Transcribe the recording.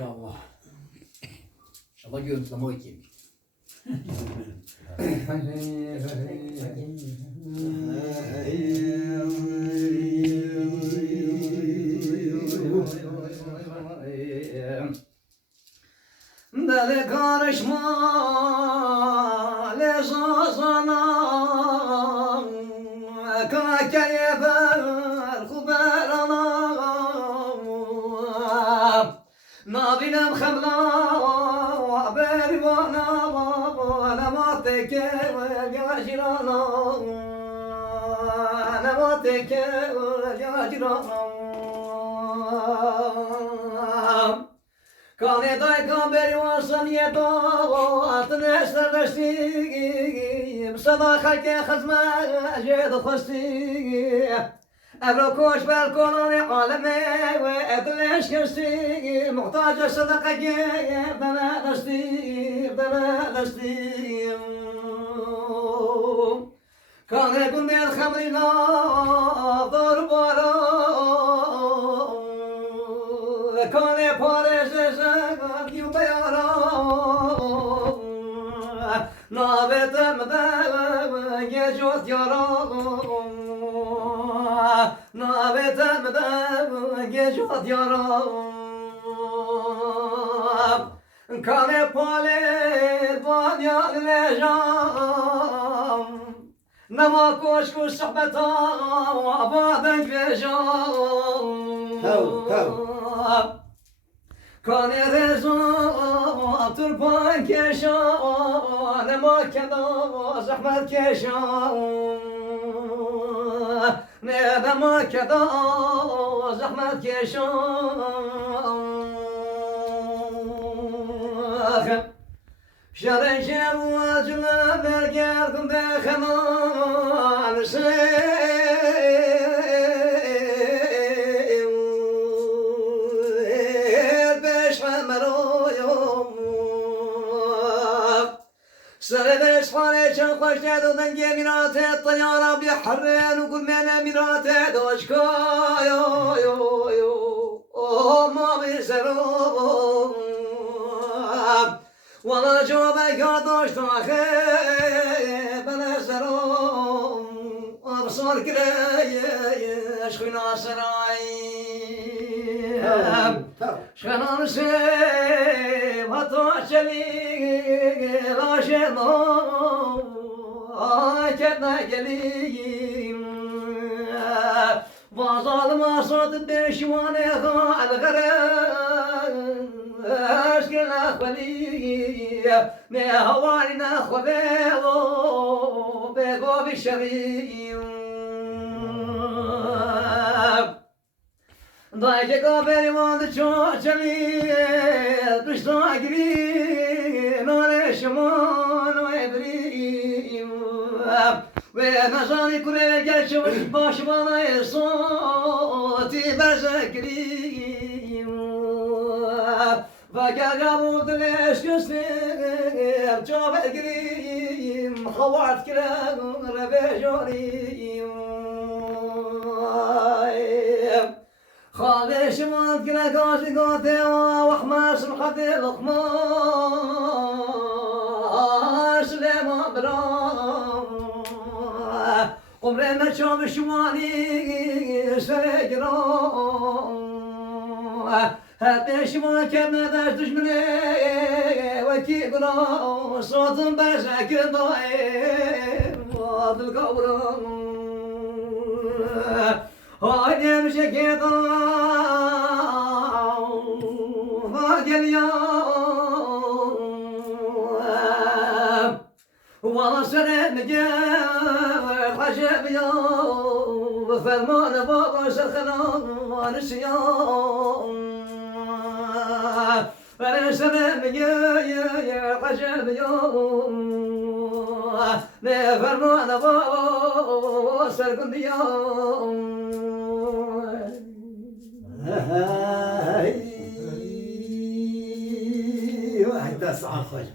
يا الله الله يقول لما يجي دل karışma lezazana kakeye ber kuberana nabinem khemla berwana namateke yajirana namateke yajirana Kane day kamberi varsan yeda atne serleştim Sana halke hizme jed khosti Evro koş bel konani aleme ve edleş kesti Muhtaç sadaka ge bana dasti Kane gündel khamrina darbara Kane pareze Nabetem de geçot yaram Nabetem de geçot yaram Kane pale banyan lejam Nema koşku sohbeta abaden gvejam Kane rezo turpan keşan Nema keda zahmet keşan Nema keda zahmet keşan Şereceğim acılı mergerdim de hemen سربش خارج خوش دادن جميرات الطيارة بحرين وكل من أميرات دوشكا يو يو يو ما بيسرو والله جوابك دوش تاخي بنسرو أبصر كراي شخنا سراي شخنا نسيب هتوشلي لاشمو كنا جليم وظالم صوت بشوانه الغرام اشكنا خلي ما هوارنا خبيو بيقو بشريم ضايجك بريوان تشوشلي تشتاقري نور شمان وابريم ومزاري كل جالشوش باش بانا صوتي برزكريم فكر قبول ليش كسلم جاب القريم خوات كلام ربيجوريم خالش ما كلا قاسي قاتي وحماس مخدي الخماس لما برام قمري ما تشوف شواني سجرام هاتش ما كنا داش دشمني وكي قرام صوت بشك ضايم واد القبرام هاي نمشي كده هاي اليوم والله سنة مجال خشب يوم فالمان بابا سخنا نسيان أنا سنة مجال خشب يوم فالمان بابا سخنا يوم واحد تسعة خش